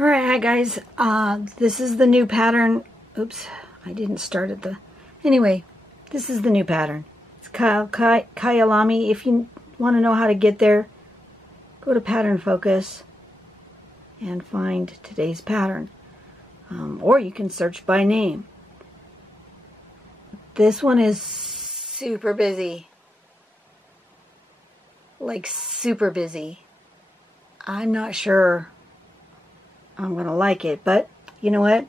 Alright, hi guys. This is the new pattern. Oops, I didn't start at the... Anyway, this is the new pattern. It's Kyalami. If you want to know how to get there, go to Pattern Focus and find today's pattern. Or you can search by name. This one is super busy. Like super busy. I'm not sure I'm going to like it, but you know what?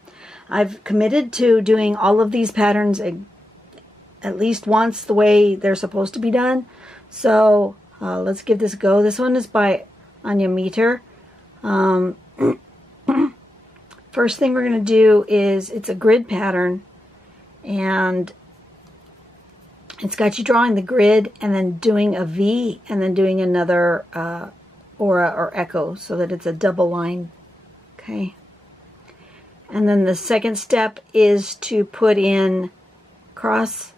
I've committed to doing all of these patterns at least once the way they're supposed to be done. So let's give this a go. This one is by Anya Meter. First thing we're going to do is, it's a grid pattern, and it's got you drawing the grid and then doing a V and then doing another aura or echo so that it's a double line. Okay. And then the second step is to put in cross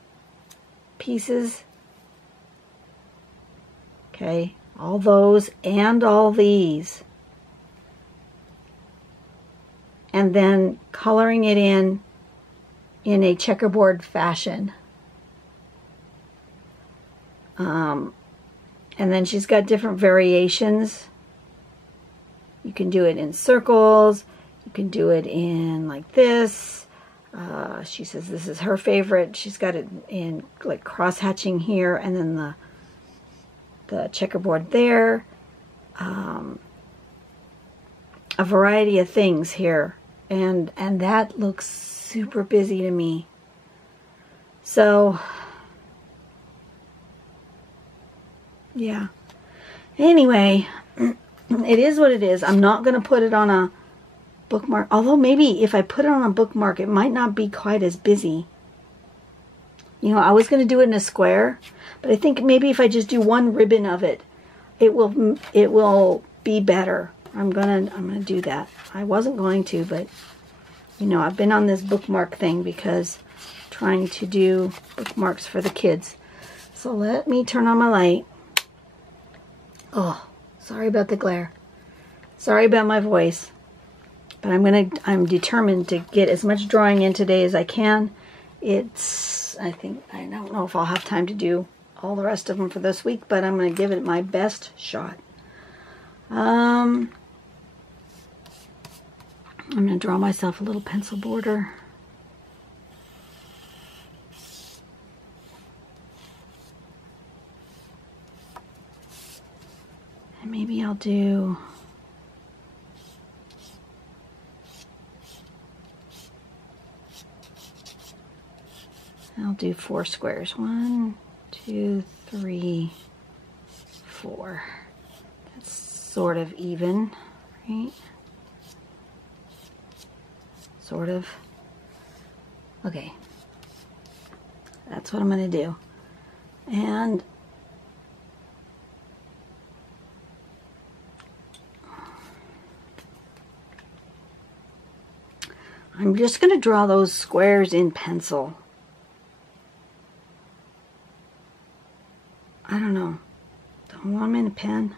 pieces. Okay. All those and all these. And then coloring it in a checkerboard fashion. And then she's got different variations. You can do it in circles. You can do it in like this. She says this is her favorite. She's got it in like cross hatching here, and then the checkerboard there. A variety of things here, and that looks super busy to me. So yeah. Anyway, it is what it is. I'm not going to put it on a bookmark. Although maybe if I put it on a bookmark, it might not be quite as busy. You know, I was going to do it in a square, but I think maybe if I just do one ribbon of it, it will be better. I'm gonna do that. I wasn't going to, but you know, I've been on this bookmark thing because I'm trying to do bookmarks for the kids. So let me turn on my light. Oh, sorry about the glare. Sorry about my voice. But I'm determined to get as much drawing in today as I can. I don't know if I'll have time to do all the rest of them for this week, but I'm going to give it my best shot. I'm going to draw myself a little pencil border. And maybe I'll do... I'll do 4 squares. 1, 2, 3, 4. That's sort of even, right? Sort of. Okay. That's what I'm going to do. And I'm just going to draw those squares in pencil. I don't know. Don't want them in a pen.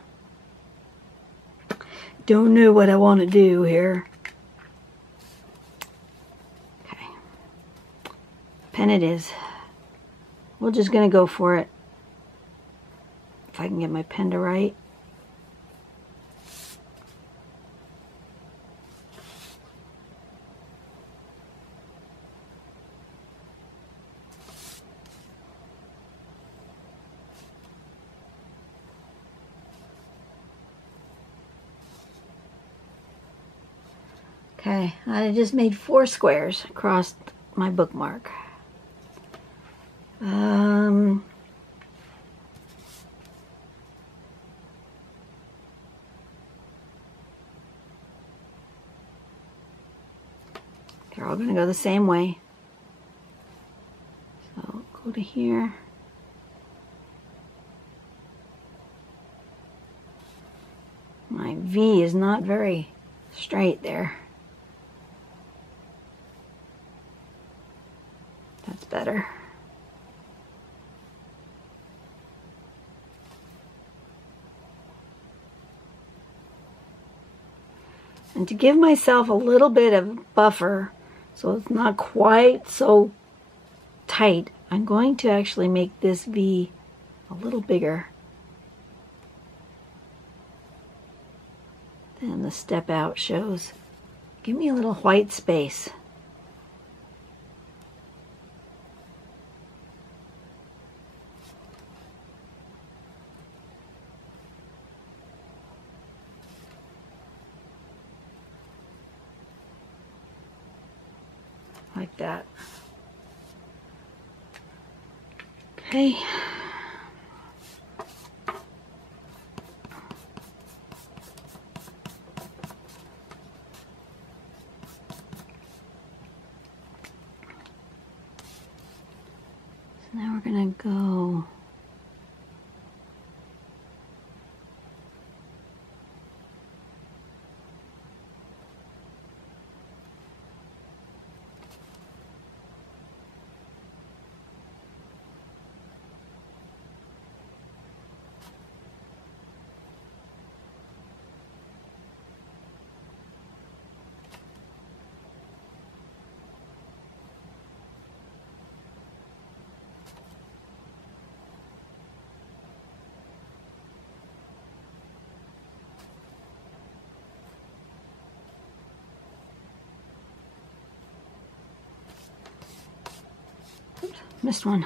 Don't know what I want to do here. Okay. Pen it is. We're just going to go for it. If I can get my pen to write. Okay, I just made 4 squares across my bookmark. They're all going to go the same way. So go to here. My V is not very straight there. That's better. And to give myself a little bit of buffer so it's not quite so tight, I'm going to actually make this V a little bigger than the step out shows. Give me a little white space. Like that. Okay. So now we're going to go missed one.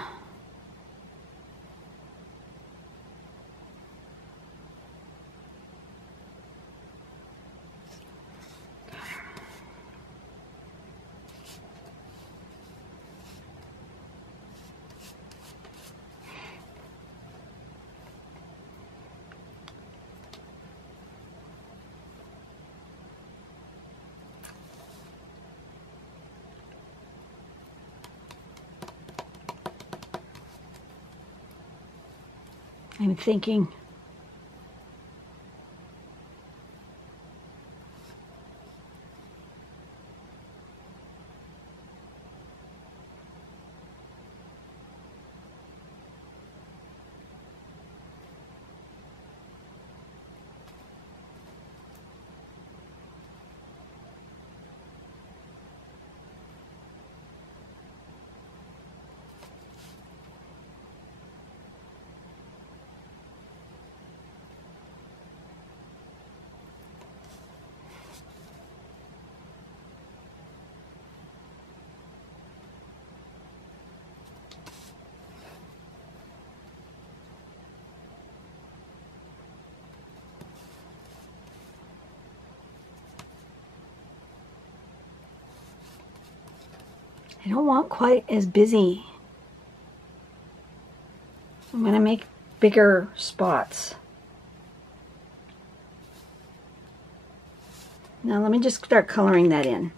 I'm thinking. I don't want quite as busy. I'm going to make bigger spots. Now let me just start coloring that in.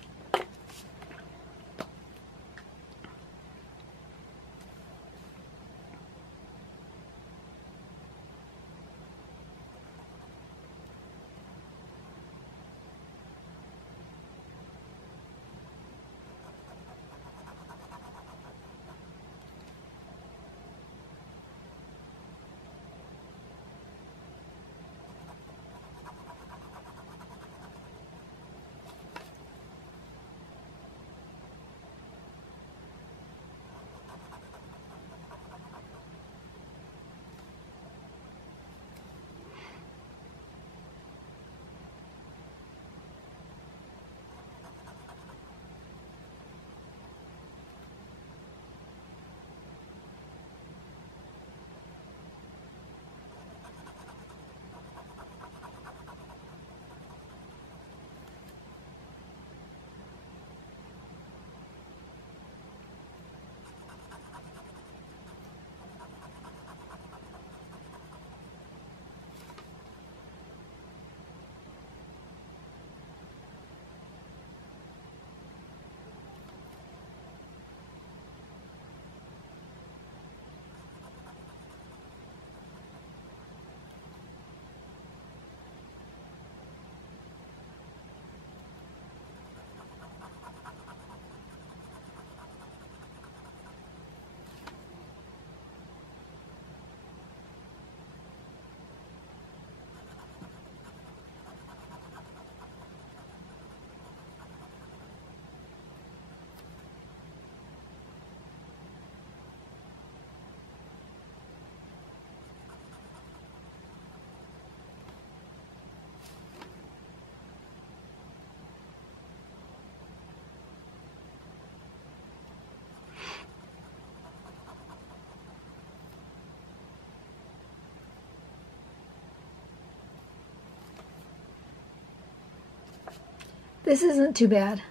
This isn't too bad.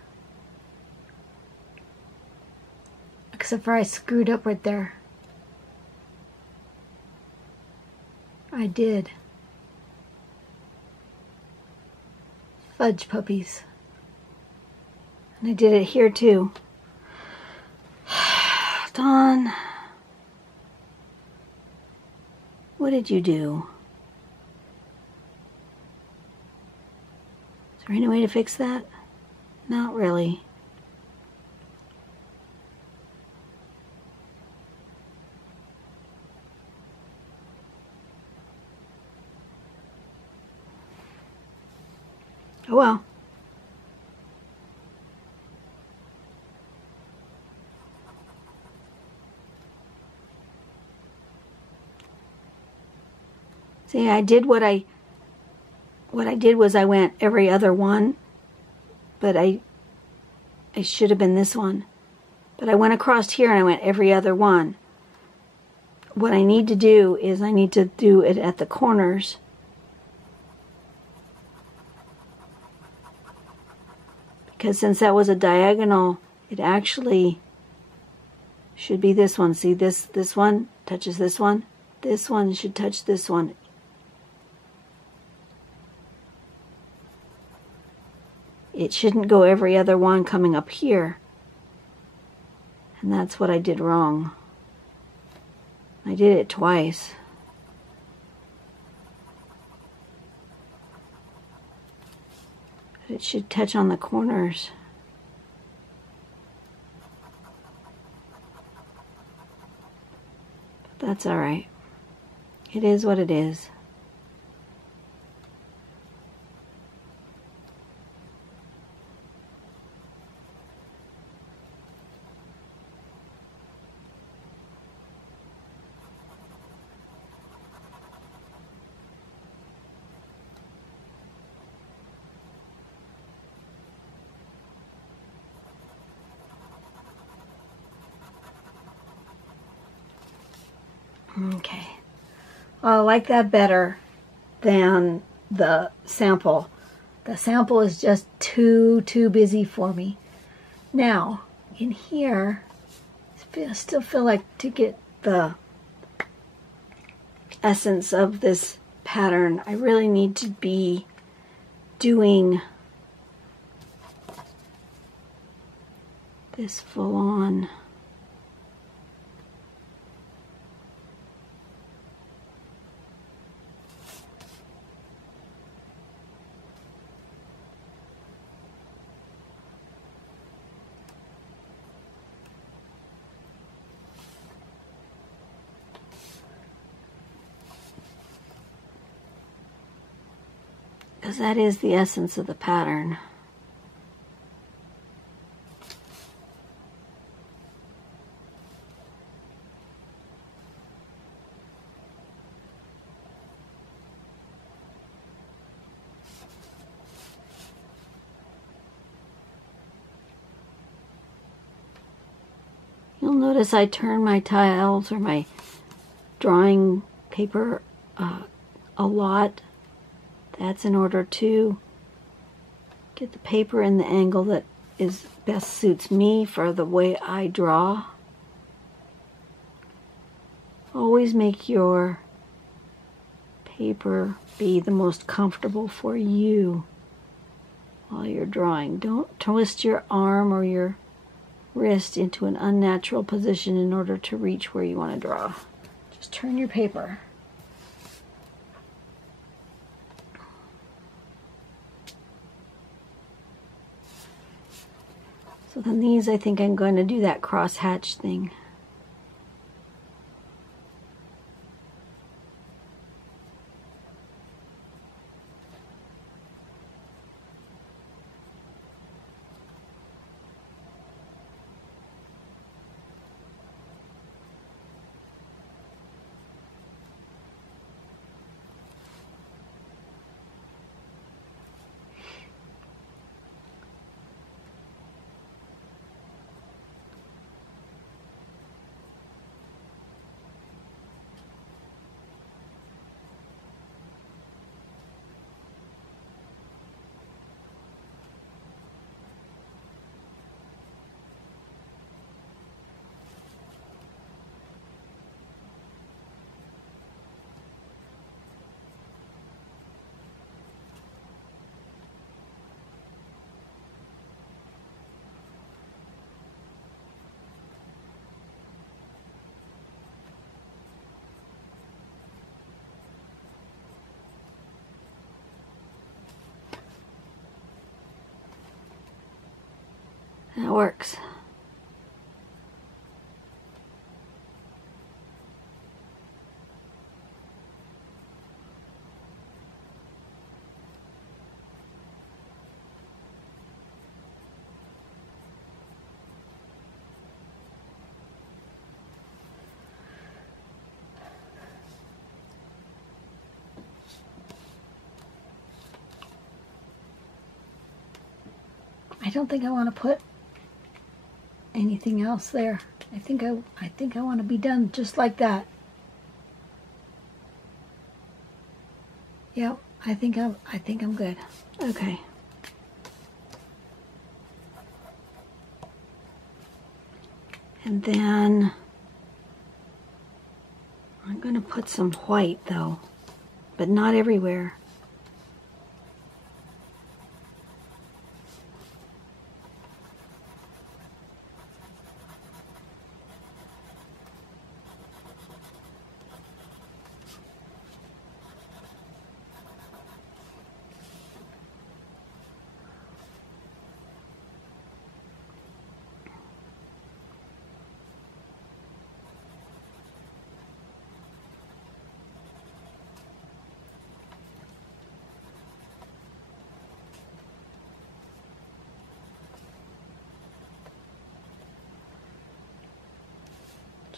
Except for I screwed up right there. I did. Fudge puppies. And I did it here too. Dawn. What did you do? Is there any way to fix that? Not really. Oh well. See, I did what I did was I went every other one, but I should have been this one. But I went across here and I went every other one. What I need to do is I need to do it at the corners. Because since that was a diagonal, it actually should be this one. See, this one touches this one. This one should touch this one. It shouldn't go every other one coming up here. And that's what I did wrong. I did it twice. But it should touch on the corners. But that's all right. It is what it is. Okay. I like that better than the sample. The sample is just too busy for me. Now, in here, I still feel like to get the essence of this pattern, I really need to be doing this full on. Because that is the essence of the pattern. You'll notice I turn my tiles or my drawing paper a lot. That's in order to get the paper in the angle that is best suits me for the way I draw. Always make your paper be the most comfortable for you while you're drawing. Don't twist your arm or your wrist into an unnatural position in order to reach where you want to draw. Just turn your paper. So then these, I think I'm going to do that cross-hatch thing. That works. I don't think I want to put anything else there. I think I want to be done just like that. Yep, I think I'm good. Okay. And then I'm going to put some white though, but not everywhere.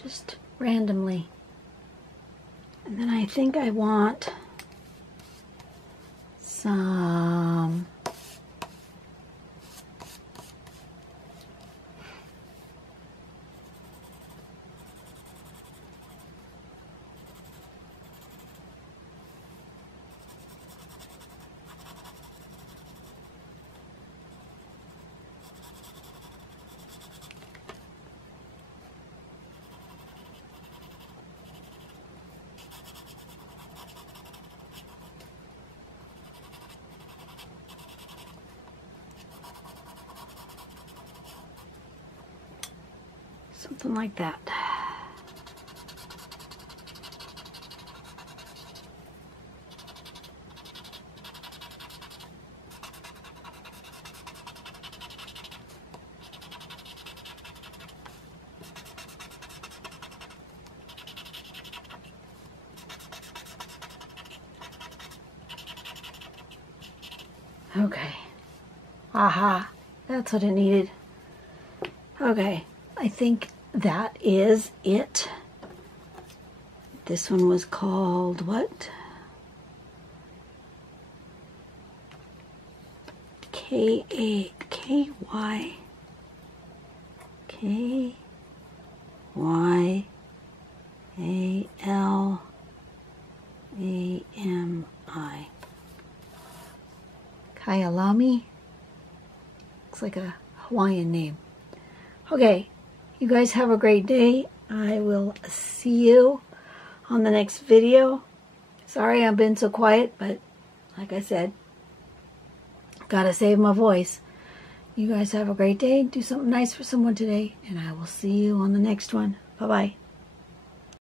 Just randomly. And then I think I want some something like that. Okay. Aha. That's what it needed. Okay. I think that is it. This one was called what? K-Y-A-L-A-M-I. Kyalami. Looks like a Hawaiian name. Okay, you guys have a great day. I will see you on the next video. Sorry I've been so quiet, but like I said, gotta save my voice. You guys have a great day. Do something nice for someone today, and I will see you on the next one. Bye-bye.